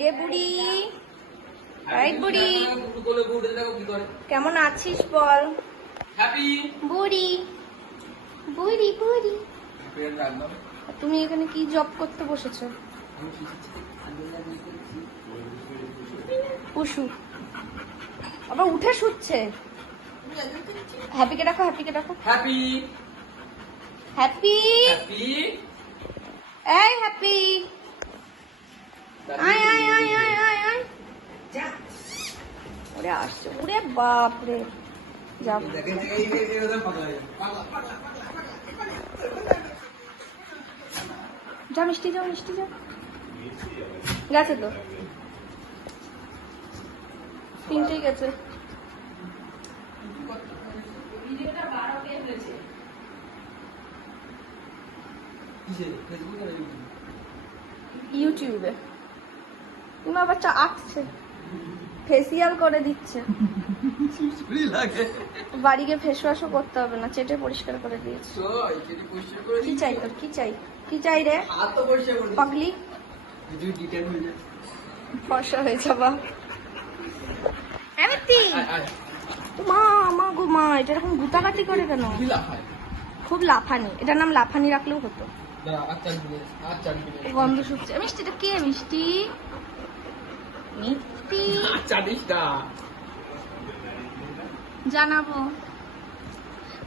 কিরে বুড়ি? এই বুড়ি। কেমন আছিস বল? হ্যাপি বুড়ি। বুড়ি বুড়ি। তুমি এখানে কি জব করতে বসেছো? পশু আবার উঠে শুচ্ছে। হ্যাপিকে ডাকো হ্যাপিকে হ্যাপি হ্যাপি? হ্যাপি এই হ্যাপি। আসছে। ওরে বাপ রে যা। যা, মিষ্টি যাও মিষ্টি যাও গেছে তো। তিনটেই গেছে। ইউটিউবে। তোমার বাচ্চা আঁকছে ফেসিয়াল করে দিচ্ছে। বাড়ি গিয়ে ফেস ওয়াশও করতে হবে না চেটে পরিষ্কার করে দিয়েছে। কি চাই তোর কি চাই? কি চাই রে? পাগলি? ফর্সা হয়ে যাবা। এমনি মা মা গো মা এটা এরকম গুতাগাতি করে কেন? খুব লাফানি। এটার নাম লাফানি রাখলেও হতো। গন্ধ শুকছে। মিষ্টিটা কে মিষ্টি? মিষ্টি? জানাব।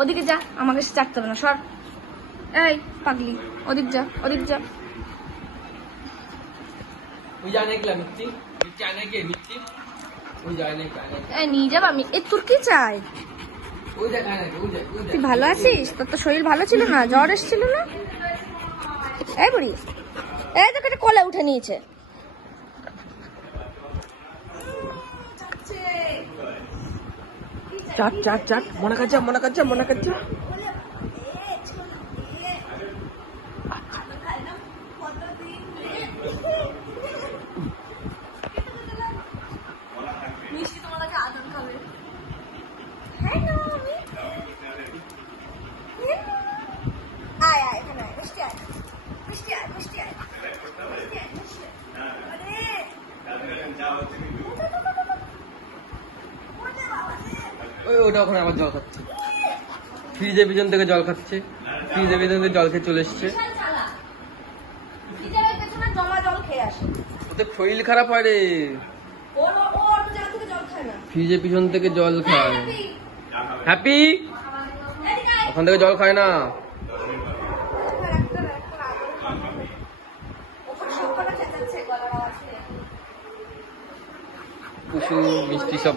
ওদিকে যা আমাকে সে চাটতে হবে না সর। এই পাগলি ওদিক যা ওদিক যা। নিয়ে যাবা আমি। এ তোর কি চাই? তুই ভালো আছিস? তোর তো শরীর ভালো ছিল না জ্বর এসেছিল না? এই বুড়ি। এই তোকে কোলে উঠে নিয়েছে। চাট চাট চাট মনে কাজ মনে কাজ মনে কাচ্চা মিষ্টি তোমার কাছে আদর খাবে হ্যালো আমি আয় আয় এখানে আয় মিষ্টি আয় মিষ্টি আয় মিষ্টি আয় মিষ্টি আয় মিষ্টি আয় আরে ওই ওটা ওখানে আবার জল খাচ্ছে। ফ্রিজের পিছন থেকে জল খাচ্ছে। ফ্রিজের পিছন থেকে জল খেয়ে চলে এসছে। ওতে শরীর খারাপ হয় রে। ফ্রিজের পিছন থেকে জল খায়। হ্যাপি ওখান থেকে জল খায় না। কুসু মিষ্টি সব।